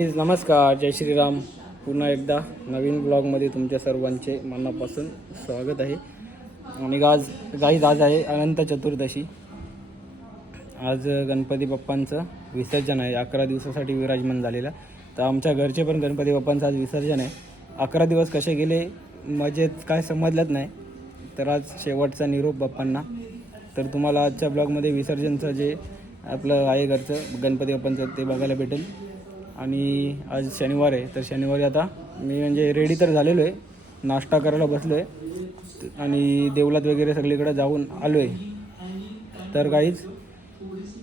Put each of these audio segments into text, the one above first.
नमस्कार, जय श्रीराम. पुन्हा एकदा नवीन ब्लॉगमध्ये तुमच्या सर्वांचे मनापासून स्वागत आहे. आणि आज आहे अनंत चतुर्दशी. आज गणपती बाप्पांचं विसर्जन आहे. 11 दिवसासाठी विराजमान झालेला. तर आमच्या घरचे पण गणपती बाप्पांचं आज विसर्जन आहे. 11 दिवस कसे गेले मजेत काय समजलंच नाही. तर आज शेवटचा निरोप बाप्पांना. तर तुम्हाला आजच्या ब्लॉगमध्ये विसर्जनचं जे आपलं आहे घरचं गणपती बाप्पांचं ते बघायला भेटेल. आणि आज शनिवार आहे, तर शनिवारी आता मी म्हणजे रेडी तर झालेलो आहे, नाश्ता करायला बसलो आहे आणि देवळात वगैरे सगळीकडे जाऊन आलो आहे. तर काहीच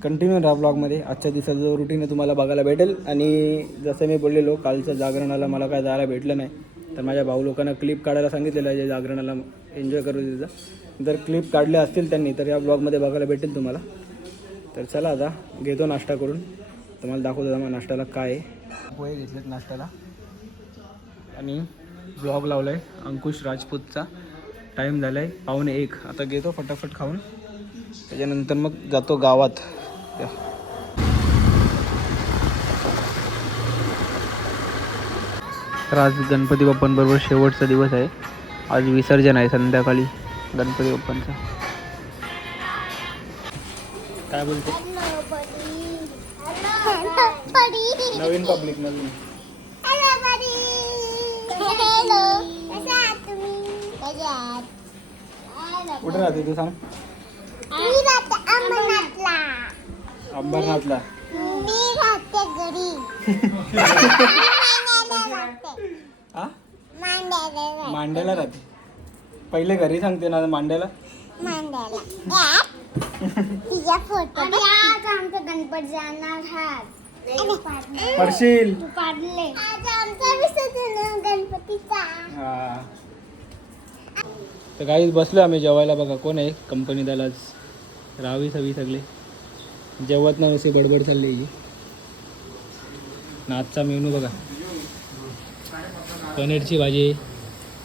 कंटिन्यू राहा ब्लॉगमध्ये. आजच्या दिवसाचा जो रुटीन आहे तुम्हाला बघायला भेटेल. आणि जसं मी बोललेलो कालचं जागरणाला मला काय जायला भेटलं नाही, तर माझ्या भाऊ लोकांना क्लिप काढायला सांगितलेलं आहे जे जागरणाला एन्जॉय करू तिथं. जर क्लिप काढल्या असतील त्यांनी तर या ब्लॉगमध्ये बघायला भेटेल तुम्हाला. तर चला आता घेतो नाश्ता करून, तुम्हाला दाखवतो मग नाश्त्याला काय आहे. पोहे घेतलेत नाश्त्याला आणि ब्लॉग लावला आहे अंकुश राजपूतचा. टाईम झाला आहे 12:45. आता घेतो फटाफट खाऊन, त्याच्यानंतर मग जातो गावात. तर आज गणपती बाप्पांबरोबर शेवटचा दिवस आहे. आज विसर्जन आहे संध्याकाळी गणपती बाप्पांचं. काय बोलते? नवीन पब्लिक नवीन. कुठे राहते तू सांग? अंबरनाथला. मांड्याला राहते. पहिले घरी सांगते ना मांड्याला. आमचा गणपती जाणार हात पडशील. गणपतीचा. तर काही बसलो आम्ही जेवायला. बघा कोण आहे कंपनीत आला आज. रावी सगळे जेवत ना असे बडबड चालली ना. आजचा मेनू बघा, पनीरची भाजी,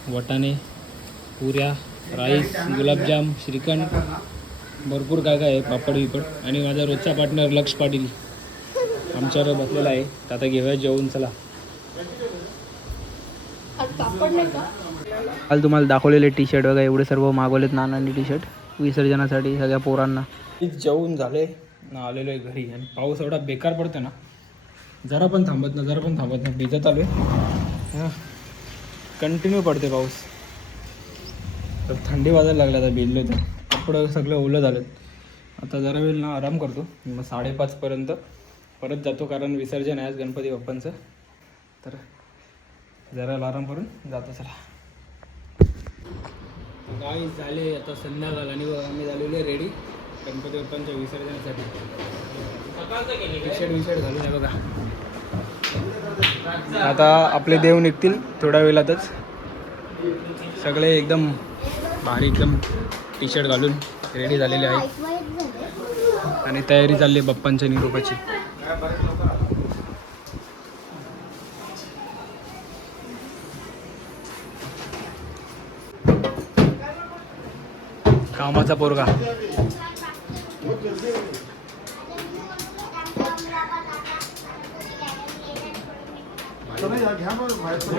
वाटाणे, पुऱ्या, राईस, गुलाबजाम, श्रीखंड, भरपूर काय काय आहे, पापड बिपड. आणि माझा रोजचा पार्टनर लक्ष पाटील आमच्यावर बसलेला आहे. तर आता घेऊया जेवून. चला. काल तुम्हाला दाखवलेले टी शर्ट बघा, एवढे सर्व मागवलेत नानांनी टी शर्ट विसर्जनासाठी सगळ्या पोरांना. जेवून झाले ना, आलेलो आहे घरी. आणि पाऊस एवढा बेकार पडतो ना, जरा पण थांबत नाही. भिजत आलो आहे, कंटिन्यू पडते पाऊस. तर थंडी वाजायला लागला. आता भिजलो तर कपडं सगळं ओलं झालं. आता जरा वेळ ना आराम करतो, मग 5:30पर्यंत परत जातो, कारण विसर्जन आहे आज गणपती बाप्पांचं. तर जरा आराम करून जातो. चला. काय झाले आता संध्याकाळ आणि आम्ही झालेलो आहे रेडी गणपती बाप्पांच्या विसर्जनासाठी. टी शर्ट घालून आहे बघा. आता आपले देव निघतील थोड्या वेळातच. सगळे एकदम भारी एकदम टी शर्ट घालून रेडी झालेले आहेत आणि तयारी चालली आहे बाप्पांच्या निरोपाची. कामाचा पोरगा.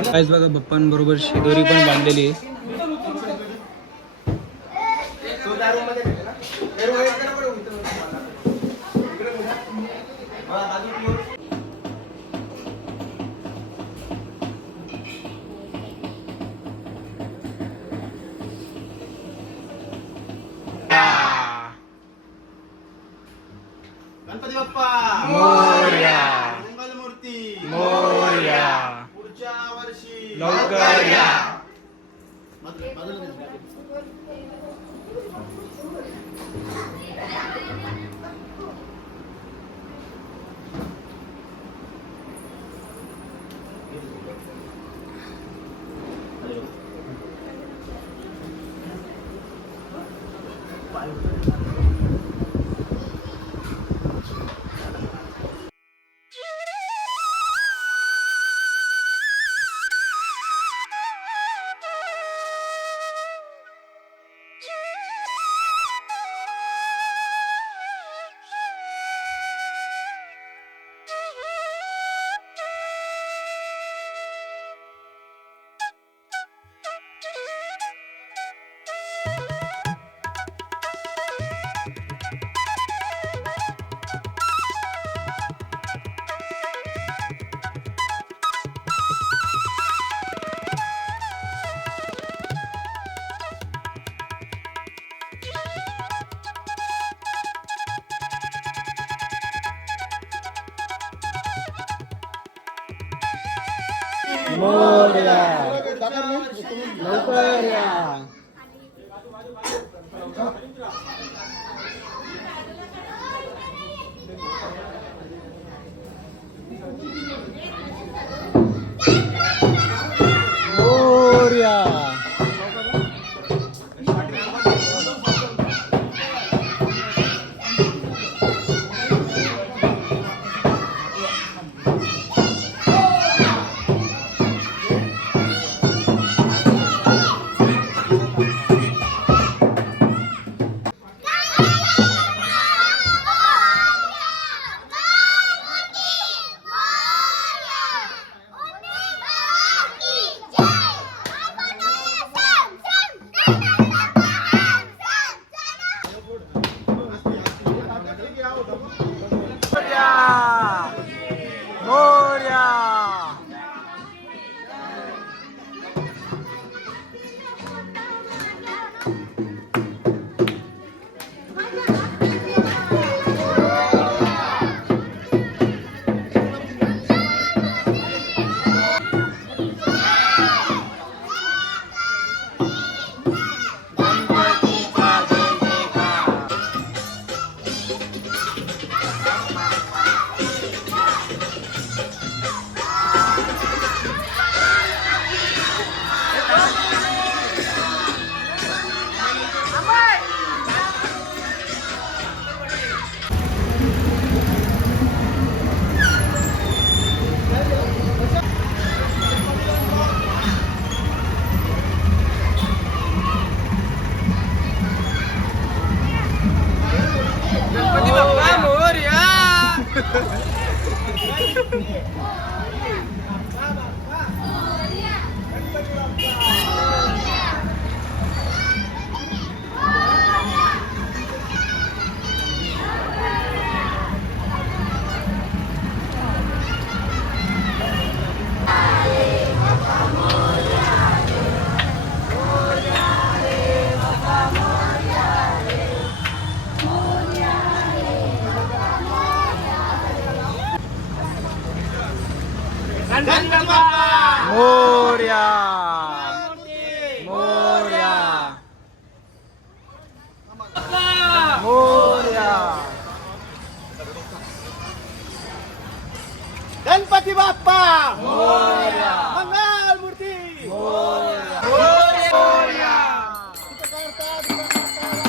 काहीच बघा बाप्पांबरोबर शिदोरी पण बांधलेली आहे. गणपती बाप्पा मोरया. मंगलमूर्ती मोरया. पुढच्या वर्षी लवकर या. मोरया. लवकर या. मोरया. मोरया. मोरया. मोरया. मोरया. गणपती बाप्पा मोरया. मंगल मूर्ती मोरया. मोरया.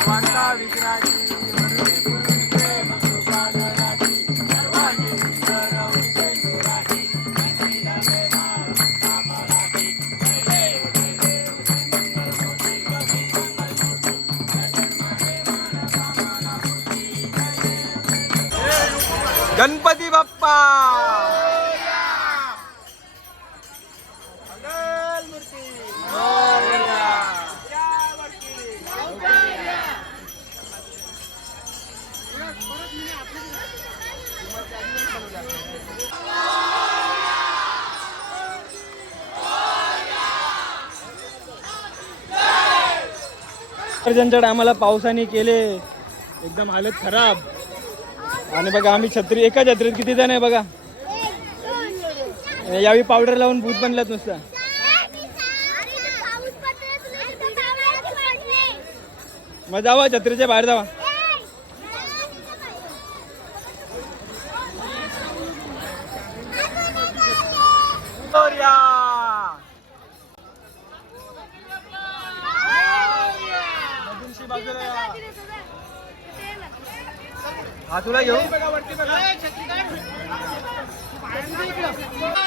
वांगा विघ्नाची वरवी पूर्वीचे मधुपादराची सर्वांगी करवू शेंदुराची ऐसी नवे माळ कापडाची पहिले उठे मंगलमूर्ती कवी मंगलमूर्ती जगन्माते मान कामना मूर्ती. गणपती बाप्पा मंगल मूर्ती मोरया. विसर्जनच्या टायमाला पावसाने केले एकदम हालत खराब. आणि बघा आम्ही एका छत्रीत किती जण आहे बघा. यावेळी पावडर लावून भूत बनल्यात नुसता. मग जावा छत्रीच्या बाहेर जावा. हा तुला घेऊ.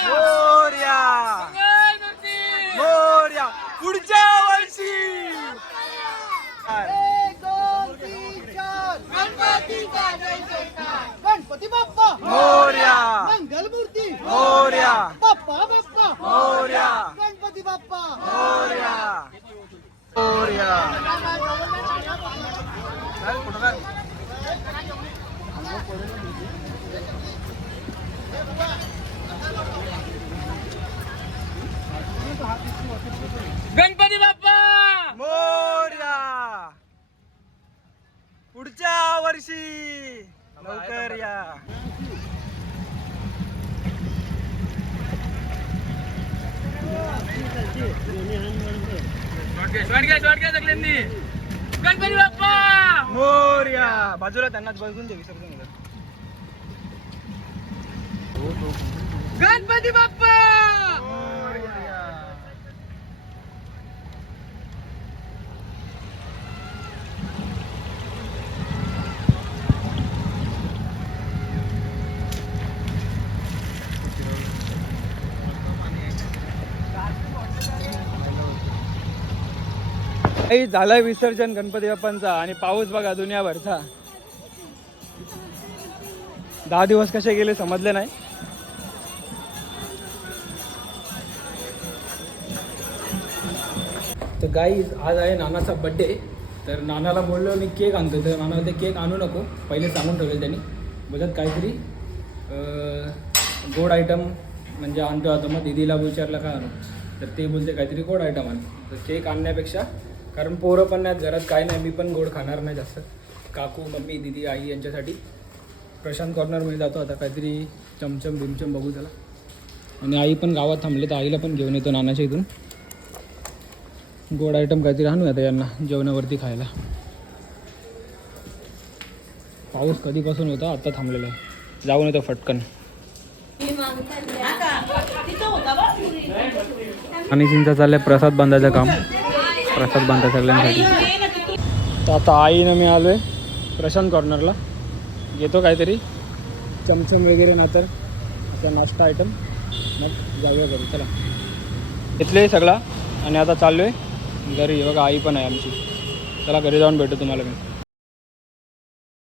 मोरया. मोरया. पुढच्या वर्षी गणपती बाप्पा मोरया. मंगल मूर्ती मोरया. बाप्पा बाप्पा मोरया. गणपती बाप्पा मोरया. मोरया. गणपती बाप्पा मोरया. पुढच्या वर्षी लवकर या. शॉर्ट घ्या सगळ्यांनी. गणपती बाप्पा मोरया. बाजूला त्यांना बघून दे विसर्जन करा. गणपती बाप्पा. काही झालंय विसर्जन गणपती बाप्पांचा आणि पाऊस बघा दुनियाभरचा. 10 दिवस कसे गेले समजले नाही. तर गाईज आज आहे नानाचा बड्डे. तर नानाला बोललो मी केक आणतो, तर नाना ते केक आणू नको पहिले सांगून ठेवले त्यांनी. बोलत काहीतरी गोड आयटम म्हणजे आणतो. आता मग दीदीला विचारलं काय आणू, तर ते बोलते काहीतरी गोड आयटम आण. तर केक आणण्यापेक्षा, कारण पोरं पण नाहीत घरात, काय नाही, मी पण गोड खाणार नाही जास्त. काकू मम्मी दीदी आई यांच्यासाठी प्रशांत कॉर्नरमध्ये जातो आता. काहीतरी चमचम बिमचम बघू त्याला. आणि आई पण गावात थांबले, तर आईला पण घेऊन येतो नानाच्या इथून. गोड आयटम काहीतरी आणू आता यांना जेवणावरती खायला. पाऊस कधीपासून होता, आता थांबलेला आहे. जाऊन येतो फटकन. आणि चिंता चाललंय प्रसाद बांधायचं काम. प्रसाद बांधा सगळ्यांसाठी. तर आता आईनं मी आलो आहे प्रशांत कॉर्नरला. घेतो काहीतरी चमचम वगैरे ना, तर असा नाश्ता आयटम, मग जाऊया घरी. चला घेतले सगळा आणि आता चाललो आहे घरी. बघा आई पण आहे आमची. चला घरी जाऊन भेटू तुम्हाला मी.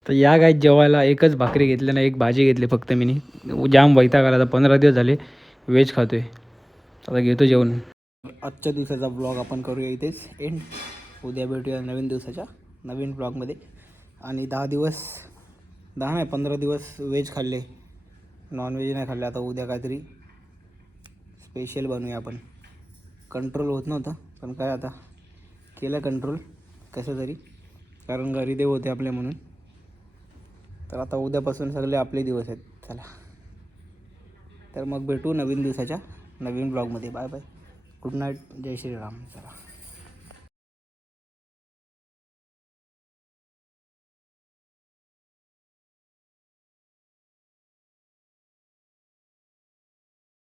तर या गाईत जेवायला एकच भाकरी घेतली ना, एक भाजी घेतली फक्त मी. जाम वैताग आला. आता 15 दिवस झाले व्हेज खातो आहे. आता घेतो जेवण. आजच्या दिवसाचा ब्लॉग आपण करूया इथेच एंड. उद्या भेटूया नवीन दिवसाच्या नवीन ब्लॉगमध्ये. आणि 15 दिवस व्हेज खाल्ले, नॉनव्हेज नाही खाल्ले. आता उद्या काहीतरी स्पेशल बनवूया आपण. कंट्रोल होत नव्हतं, पण काय आता केलं कंट्रोल कसं तरी, कारण घरी देव होते आपले म्हणून. तर आता उद्यापासून सगळे आपले दिवस आहेत. चला तर मग भेटू नवीन दिवसाच्या नवीन ब्लॉगमध्ये. बाय बाय, गुड नाईट, जय श्रीराम. चला.